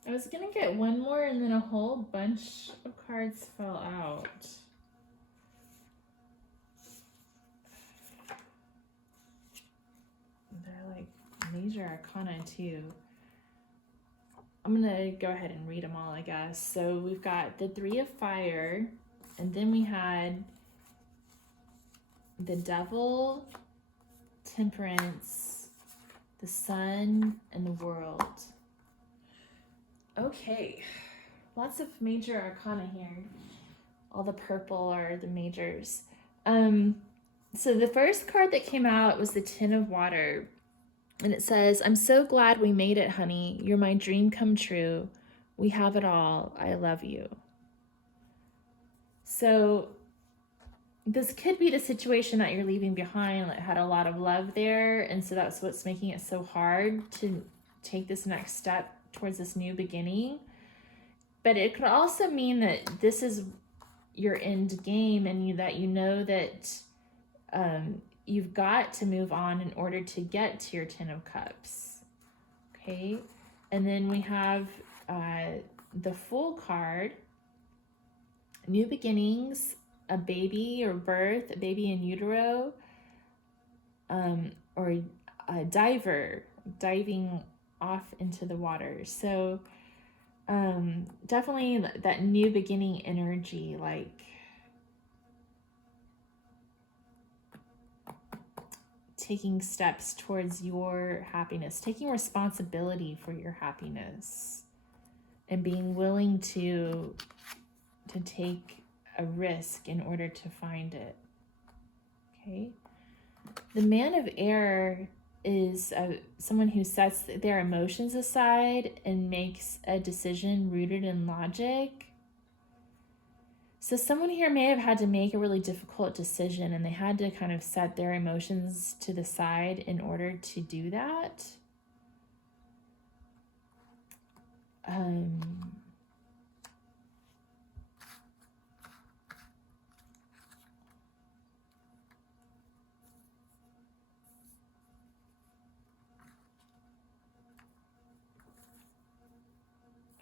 I was gonna get one more and then a whole bunch of cards fell out. They're like major arcana too. I'm gonna go ahead and read them all, I guess. So we've got the Three of Fire, and then we had the Devil, Temperance, the Sun, and the World. Okay, lots of major arcana here. All the purple are the majors. So the first card that came out was the Ten of Water. And it says, I'm so glad we made it, honey. You're my dream come true. We have it all. I love you. So this could be the situation that you're leaving behind that had a lot of love there. And so that's what's making it so hard to take this next step towards this new beginning. But it could also mean that this is your end game, and that you know that you've got to move on in order to get to your Ten of Cups. Okay, and then we have the Fool card, new beginnings, a baby or birth, a baby in utero, or a diver diving off into the water. So definitely that new beginning energy, like taking steps towards your happiness, taking responsibility for your happiness, and being willing to take a risk in order to find it. Okay. The Man of Air is someone who sets their emotions aside and makes a decision rooted in logic. So someone here may have had to make a really difficult decision, and they had to kind of set their emotions to the side in order to do that.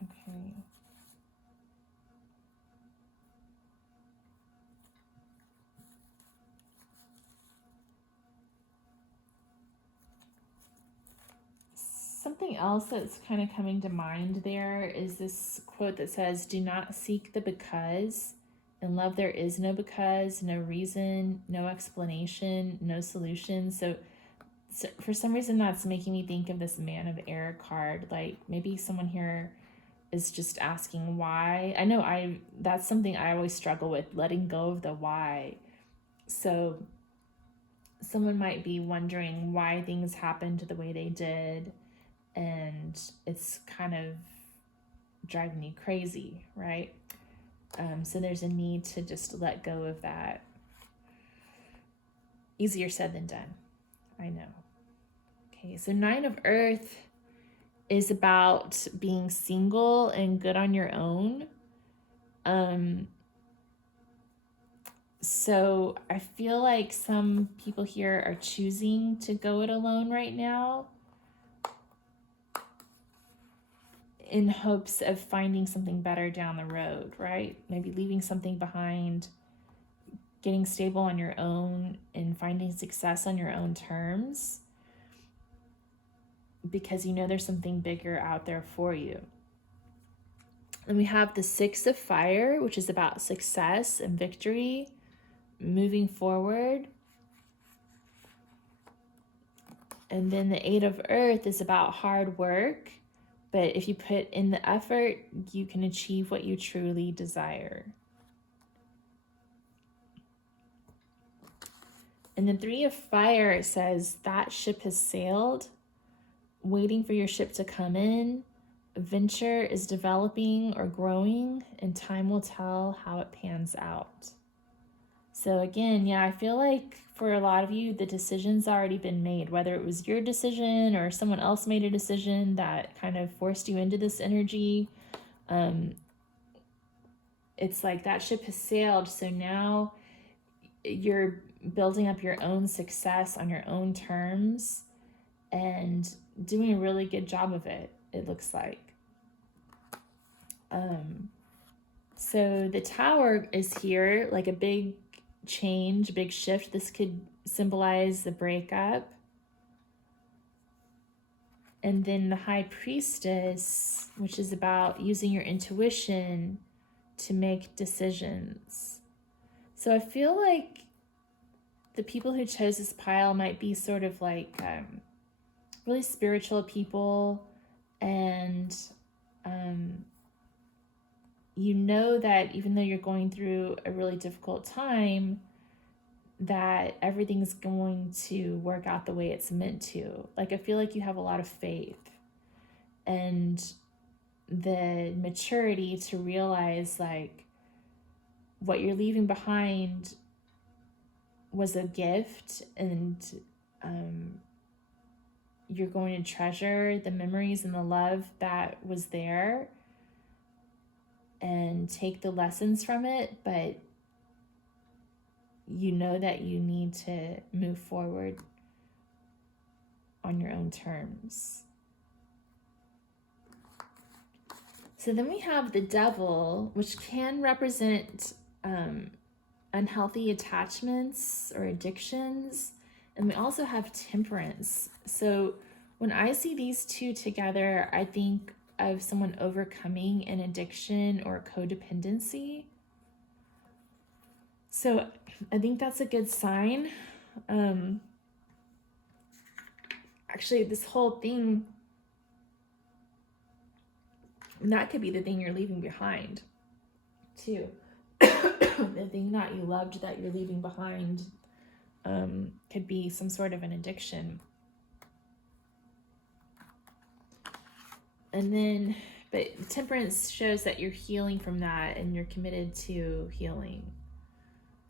Okay. Something else that's kind of coming to mind there is this quote that says, do not seek the because. In love, there is no because, no reason, no explanation, no solution. So for some reason, that's making me think of this Man of Air card. Like maybe someone here is just asking why. I know that's something I always struggle with, letting go of the why. So someone might be wondering why things happened the way they did, and it's kind of driving you crazy, right? So there's a need to just let go of that. Easier said than done, I know. Okay, so Nine of Earth is about being single and good on your own. So I feel like some people here are choosing to go it alone right now. in hopes of finding something better down the road, right? Maybe leaving something behind, getting stable on your own, and finding success on your own terms, because you know there's something bigger out there for you. And we have the Six of Fire, which is about success and victory, moving forward. And then the Eight of Earth is about hard work, but if you put in the effort, you can achieve what you truly desire. And the Three of Fire says that ship has sailed, waiting for your ship to come in. A venture is developing or growing, and time will tell how it pans out. So again, yeah, I feel like for a lot of you, the decision's already been made, whether it was your decision or someone else made a decision that kind of forced you into this energy. It's like that ship has sailed, so now you're building up your own success on your own terms and doing a really good job of it, it looks like. So the Tower is here, like a big change, big shift. This could symbolize the breakup. And then the High Priestess, which is about using your intuition to make decisions. So I feel like the people who chose this pile might be sort of like really spiritual people, and you know that even though you're going through a really difficult time, that everything's going to work out the way it's meant to. Like, I feel like you have a lot of faith and the maturity to realize like what you're leaving behind was a gift, and you're going to treasure the memories and the love that was there and take the lessons from it, but you know that you need to move forward on your own terms. So then we have the Devil, which can represent unhealthy attachments or addictions. And we also have Temperance. So when I see these two together, I think of someone overcoming an addiction or codependency. So I think that's a good sign. Actually, this whole thing, that could be the thing you're leaving behind too. The thing that you loved that you're leaving behind could be some sort of an addiction. And then, but Temperance shows that you're healing from that, and you're committed to healing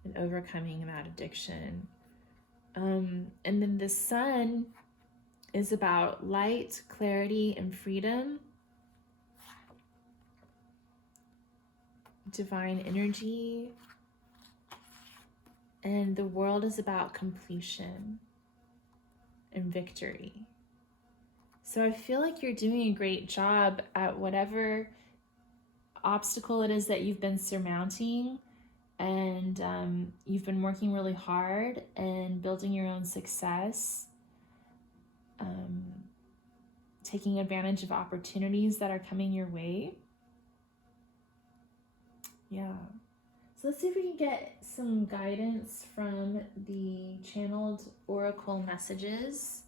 and overcoming that addiction. And then the Sun is about light, clarity, and freedom. Divine energy. And the World is about completion and victory. So I feel like you're doing a great job at whatever obstacle it is that you've been surmounting, and you've been working really hard and building your own success, taking advantage of opportunities that are coming your way. Yeah. So let's see if we can get some guidance from the channeled oracle messages.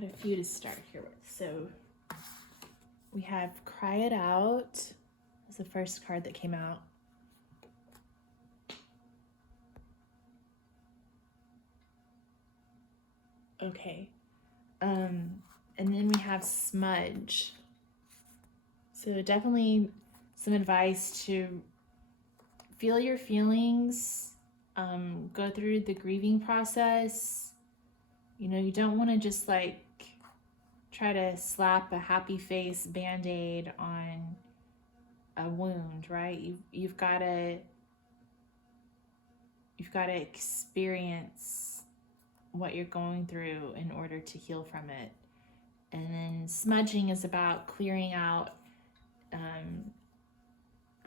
got a few to start here with. So we have Cry It Out. That's the first card that came out. Okay. And then we have Smudge. So definitely some advice to feel your feelings, go through the grieving process. You know, you don't want to just like try to slap a happy face Band-Aid on a wound, right? You've got to experience what you're going through in order to heal from it. And then smudging is about clearing out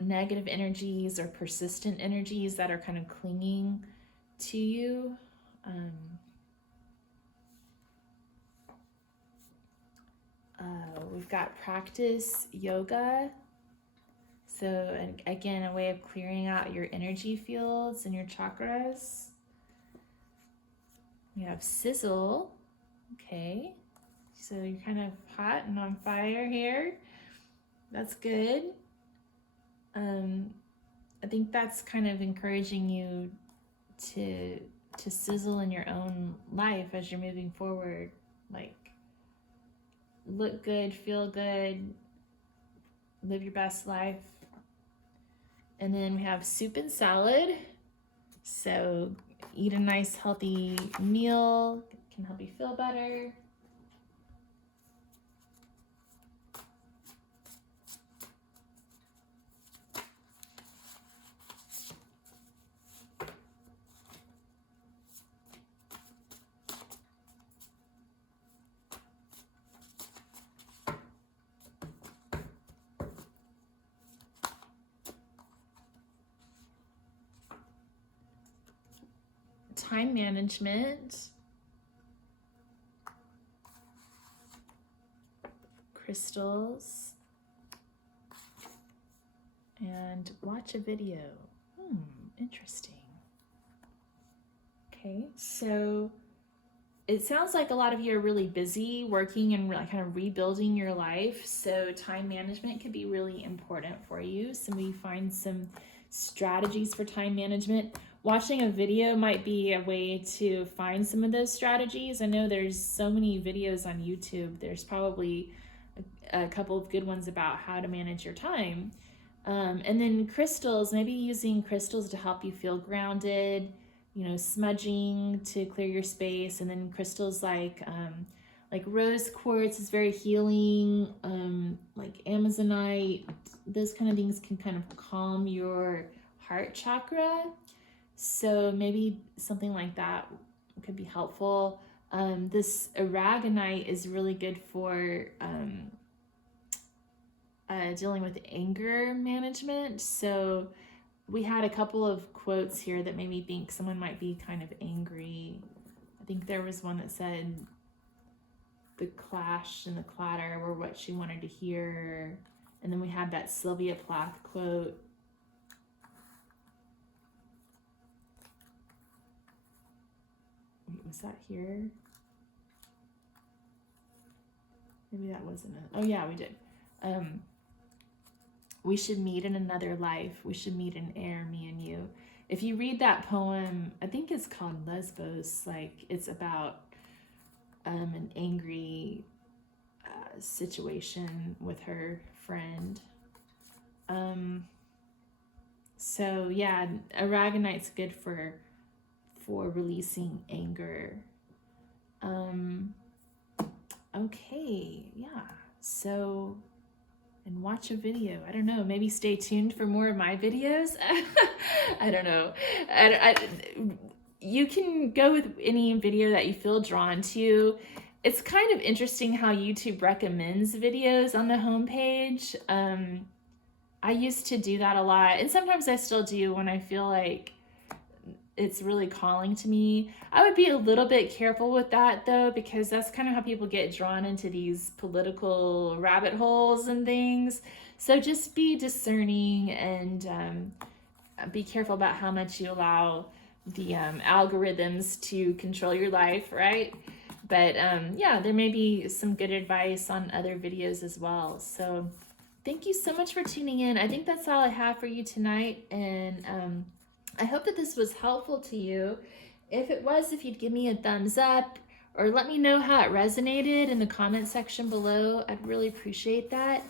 negative energies or persistent energies that are kind of clinging to you. We've got practice yoga. So again, a way of clearing out your energy fields and your chakras. We have sizzle. Okay. So you're kind of hot and on fire here. That's good. I think that's kind of encouraging you to sizzle in your own life as you're moving forward. Like, look good, feel good, live your best life. And then we have soup and salad. So eat a nice healthy meal, can help you feel better. Time management, crystals, and watch a video. Interesting. Okay, so it sounds like a lot of you are really busy working and kind of rebuilding your life. So time management could be really important for you. So maybe find some strategies for time management. Watching a video might be a way to find some of those strategies. I know there's so many videos on YouTube. There's probably a couple of good ones about how to manage your time. And then crystals, maybe using crystals to help you feel grounded, you know, smudging to clear your space. And then crystals like rose quartz is very healing, like Amazonite, those kind of things can kind of calm your heart chakra. So maybe something like that could be helpful. This aragonite is really good for dealing with anger management. So we had a couple of quotes here that made me think someone might be kind of angry. I think there was one that said the clash and the clatter were what she wanted to hear. And then we had that Sylvia Plath quote. Wait, was that here? Maybe that wasn't it. Oh yeah, we did. We should meet in another life. We should meet in air, me and you. If you read that poem, I think it's called Lesbos. Like, it's about an angry situation with her friend. So yeah, aragonite's good for releasing anger. Okay, yeah. So, and watch a video. I don't know, maybe stay tuned for more of my videos. I don't know. You can go with any video that you feel drawn to. It's kind of interesting how YouTube recommends videos on the homepage. I used to do that a lot, and sometimes I still do when I feel like it's really calling to me. I would be a little bit careful with that though, because that's kind of how people get drawn into these political rabbit holes and things. So just be discerning and be careful about how much you allow the algorithms to control your life, right? But yeah, there may be some good advice on other videos as well. So thank you so much for tuning in. I think that's all I have for you tonight. And I hope that this was helpful to you. If it was, if you'd give me a thumbs up or let me know how it resonated in the comment section below, I'd really appreciate that.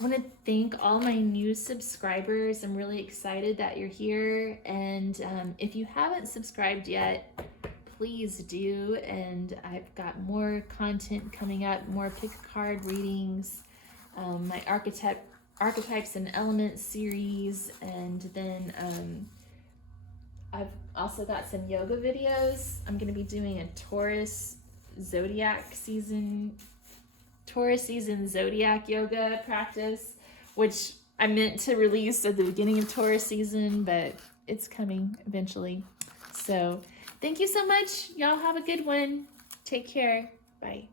I want to thank all my new subscribers. I'm really excited that you're here. And if you haven't subscribed yet, please do. And I've got more content coming up, more pick a card readings, my archetypes and elements series, and then I've also got some yoga videos. I'm going to be doing a Taurus season zodiac yoga practice, which I meant to release at the beginning of Taurus season, but it's coming eventually. So thank you so much. Y'all have a good one. Take care. Bye.